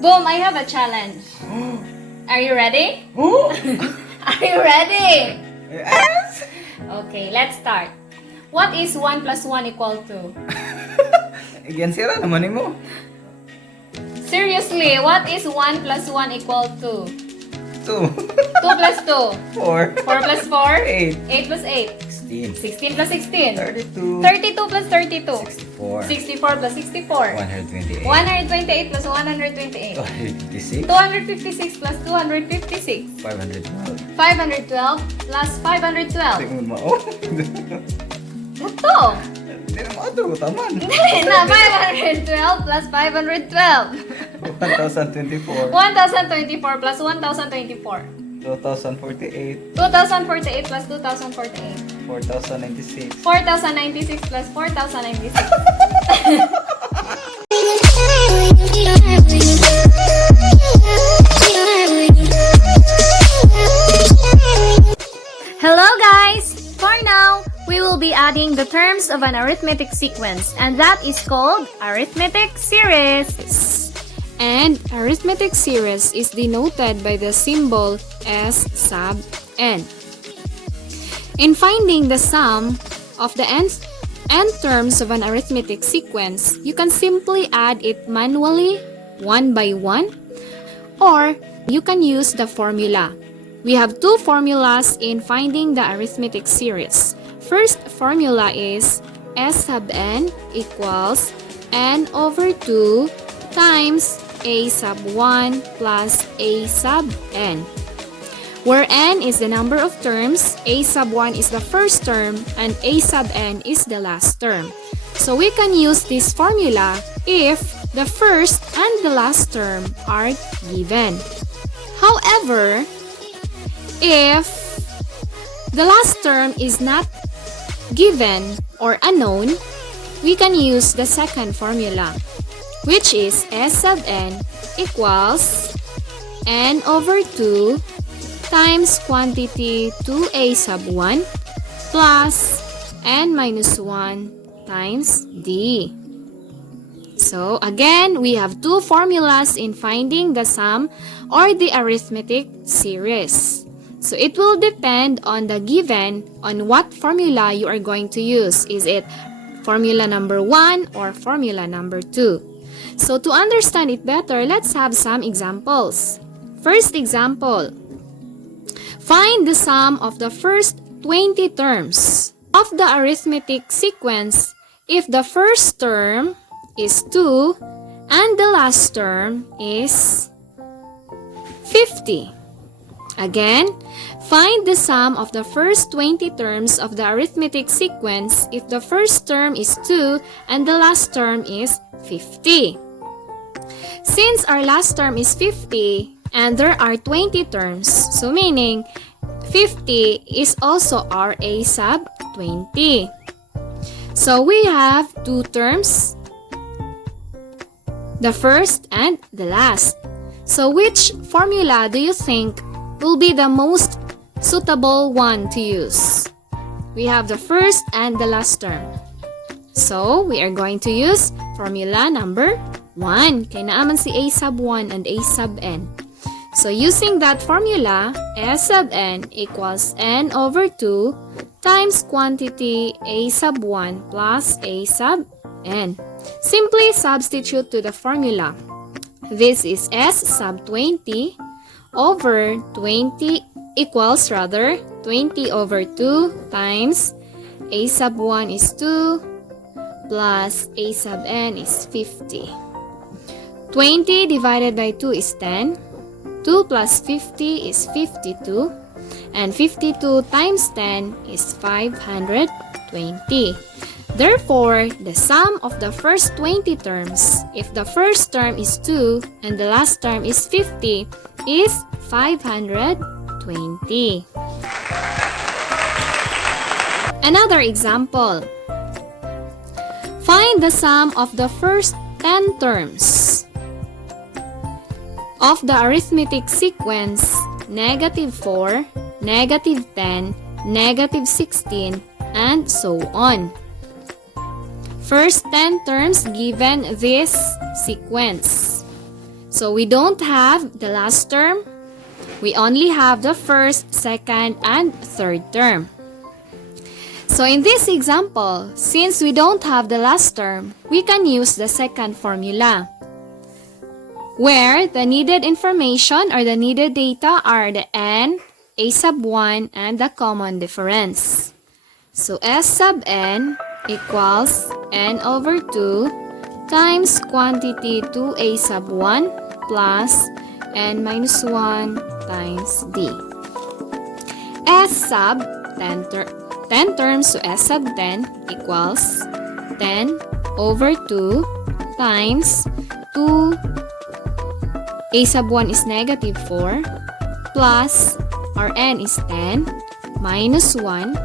Boom, I have a challenge. Are you ready? Are you ready? Yes! Okay, let's start. What is 1 plus 1 equal to? Again, sira naman mo. Seriously, what is 1 plus 1 equal to? 2. 2 plus 2. 4. 4 plus 4? 8. 8 plus 8. 16. 16 plus 16. 32. 32 plus 32. 64. 64 plus 64. 128. 128 plus 128. 256. 256 plus 256. 512. 512 plus 512. Tingnan mo, oh. Ito. Hindi na maadro, taman. Dali na, 512 plus 512. 1024. 1024 plus 1024. 2048. 2048 plus 2048. 4096. 4096 plus 4096. Hello guys! For now, we will be adding the terms of an arithmetic sequence, and that is called arithmetic series. And arithmetic series is denoted by the symbol S sub n. In finding the sum of the n terms of an arithmetic sequence, you can simply add it manually, one by one, or you can use the formula. We have two formulas in finding the arithmetic series. First formula is S sub n equals n over 2 times a sub 1 plus a sub n, where n is the number of terms, a sub 1 is the first term, and a sub n is the last term. So we can use this formula if the first and the last term are given. However, if the last term is not given or unknown, we can use the second formula, which is S sub n equals n over 2 times quantity 2a sub 1 plus n minus 1 times d. So again, we have two formulas in finding the sum or the arithmetic series. So it will depend on the given on what formula you are going to use. Is it formula number 1 or formula number 2? So to understand it better, let's have some examples. First example, find the sum of the first 20 terms of the arithmetic sequence if the first term is 2 and the last term is 50. Again, find the sum of the first 20 terms of the arithmetic sequence if the first term is 2 and the last term is 50. Since our last term is 50 and there are 20 terms, so meaning 50 is also our a sub 20. So we have two terms, the first and the last. So which formula do you think will be the most suitable one to use? We have the first and the last term. So we are going to use formula number 1. Kaya naaman si a sub 1 and a sub n. So using that formula, S sub n equals n over 2 times quantity a sub 1 plus a sub n. Simply substitute to the formula. This is S sub 20 over 20 equals 20 over 2 times a sub 1 is 2 plus a sub n is 50. 20 divided by 2 is 10. 2 plus 50 is 52. And 52 times 10 is 520. Therefore, the sum of the first 20 terms, if the first term is 2 and the last term is 50, is 520. Another example. Find the sum of the first 10 terms of the arithmetic sequence -4, -10, -16, and so on. First 10 terms given this sequence. So we don't have the last term. We only have the first, second, and third term. So in this example, since we don't have the last term, we can use the second formula, where the needed information or the needed data are the n, a sub 1, and the common difference. So s sub n equals n over 2 times quantity 2a sub 1 plus n minus 1 times d. S sub 10 terms, so S sub 10 equals 10 over 2 times 2 a sub 1 is negative 4 plus our n is 10 minus 1,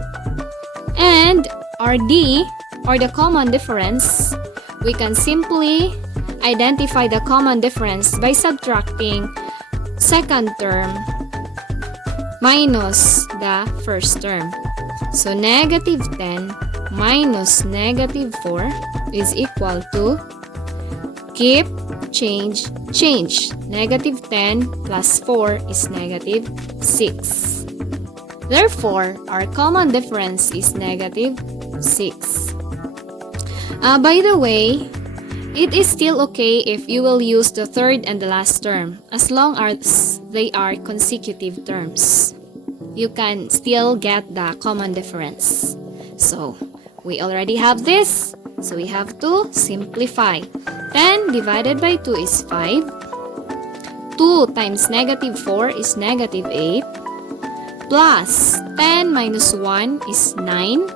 and our d, or the common difference, we can simply identify the common difference by subtracting second term minus the first term. So negative 10 minus negative 4 is equal to, keep, change. Negative 10 plus 4 is negative 6. Therefore, our common difference is negative 6. By the way, it is still okay if you will use the third and the last term, as long as they are consecutive terms. You can still get the common difference. So, we already have this. So, we have to simplify. 10 divided by 2 is 5. 2 times negative 4 is negative 8. Plus 10 minus 1 is 9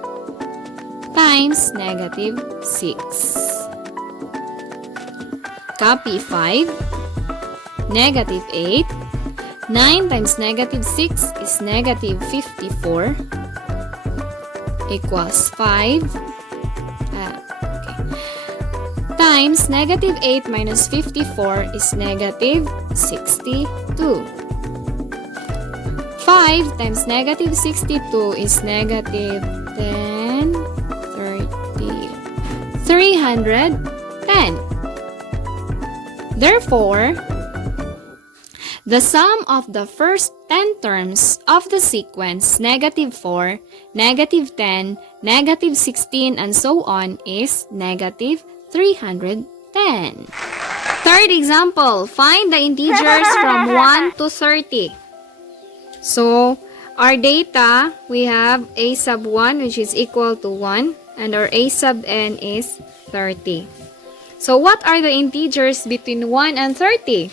times negative 6. Copy 5. Negative 8. 9 times negative 6 is negative 54 equals 5 times negative 8 minus 54 is negative 62. 5 times negative 62 is negative 10, 30, 310. Therefore, the sum of the first 10 terms of the sequence negative 4, negative 10, negative 16, and so on is negative 310. Third example, find the integers from 1 to 30. So, our data, we have a sub 1 which is equal to 1, and our a sub n is 30. So, what are the integers between 1 and 30?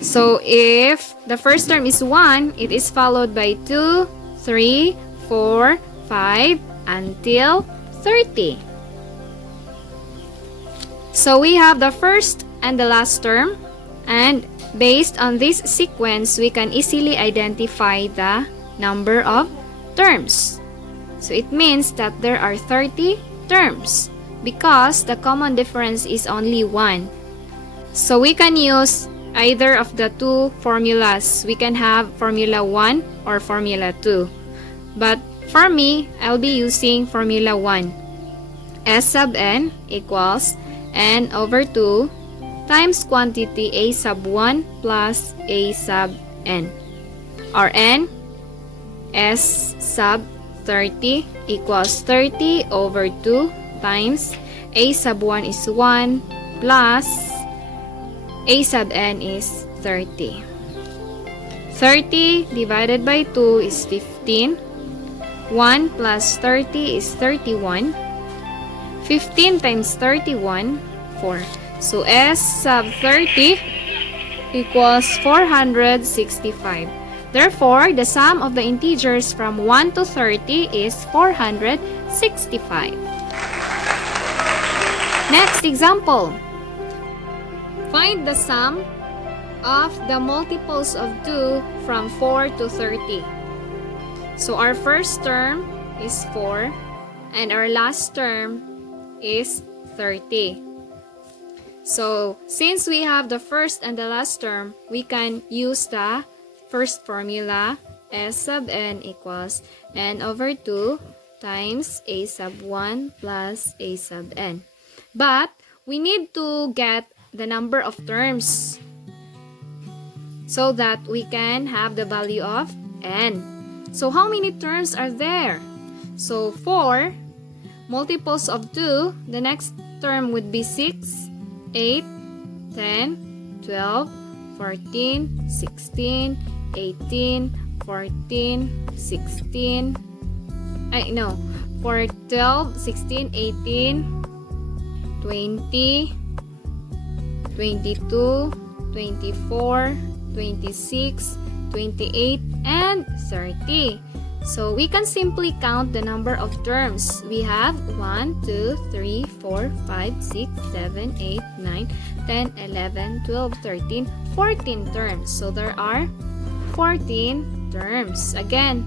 So, if the first term is 1, it is followed by 2, 3, 4, 5, until 30. So, we have the first and the last term, and based on this sequence, we can easily identify the number of terms. So, it means that there are 30 terms because the common difference is only 1. So, we can use either of the two formulas. We can have formula 1 or formula 2. But for me, I'll be using formula 1. S sub n equals n over 2 times quantity a sub 1 plus a sub n. Or n, s sub 30 equals 30 over 2 times a sub 1 is 1 plus a sub n is 30. 30 divided by 2 is 15. 1 plus 30 is 31. 15 times 31, 4. So, S sub 30 equals 465. Therefore, the sum of the integers from 1 to 30 is 465. Next example. Find the sum of the multiples of 2 from 4 to 30. So, our first term is 4 and our last term is 30. So, since we have the first and the last term, we can use the first formula, S sub n equals n over 2 times a sub 1 plus a sub n. But, we need to get the number of terms so that we can have the value of n. So how many terms are there? So 4 multiples of 2, the next term would be 6, 8, 10, 12, 14, 16, 18, 14, 16, 12, 16, 18, 20, 22, 24, 26, 28, and 30. So we can simply count the number of terms. We have 1, 2, 3, 4, 5, 6, 7, 8, 9, 10, 11, 12, 13, 14 terms. So there are 14 terms. Again,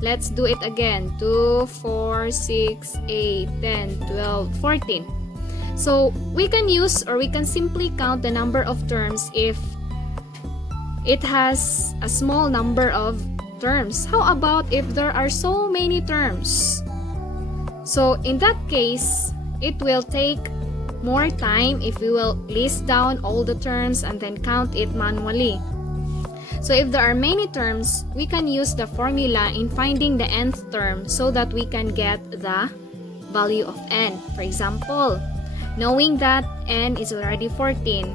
let's do it again. 2, 4, 6, 8, 10, 12, 14. So we can use or we can simply count the number of terms if it has a small number of terms. How about if there are so many terms? So in that case, it will take more time if we will list down all the terms and then count it manually. So if there are many terms, we can use the formula in finding the nth term so that we can get the value of n. For example, knowing that n is already 14,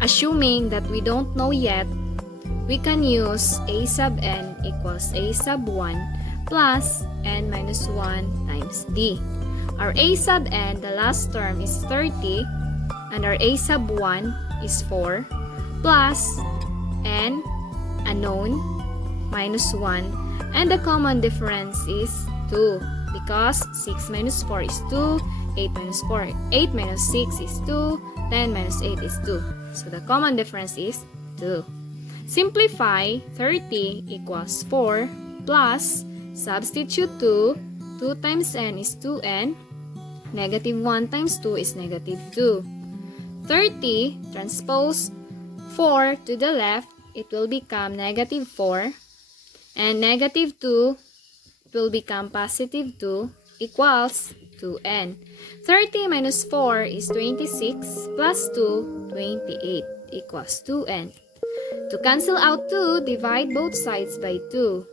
assuming that we don't know yet, we can use a sub n equals a sub 1 plus n minus 1 times d. Our a sub n, the last term, is 30, and our a sub 1 is 4, plus n, unknown, minus 1, and the common difference is 2, because 6 minus 4 is 2, 8 minus 4, 8 minus 6 is 2, 10 minus 8 is 2. So the common difference is 2. Simplify, 30 equals 4 plus, substitute 2, 2 times n is 2n, negative 1 times 2 is negative 2. 30, transpose 4 to the left, it will become negative 4, and negative 2 will become positive 2 equals 2n. 30 minus 4 is 26 plus 2, 28 equals 2n. To cancel out 2, divide both sides by 2.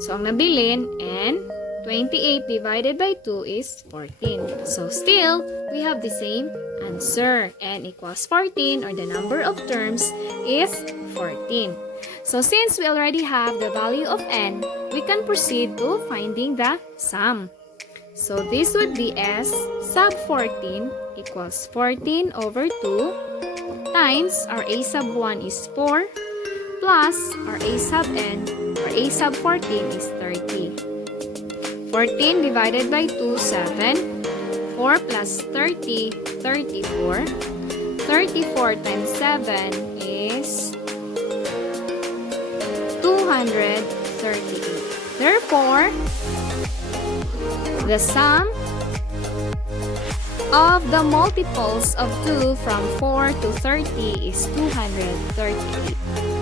So, ang nabilin, n, 28 divided by 2 is 14. So, still, we have the same answer. N equals 14, or the number of terms is 14. So, since we already have the value of n, we can proceed to finding the sum. So, this would be s sub 14 equals 14 over 2 times our a sub 1 is 4 plus our a sub n, or a sub 14 is 30. 14 divided by 2, 7. 4 plus 30, 34. 34 times 7 is 238. Therefore, the sum of the multiples of 2 from 4 to 30 is 238.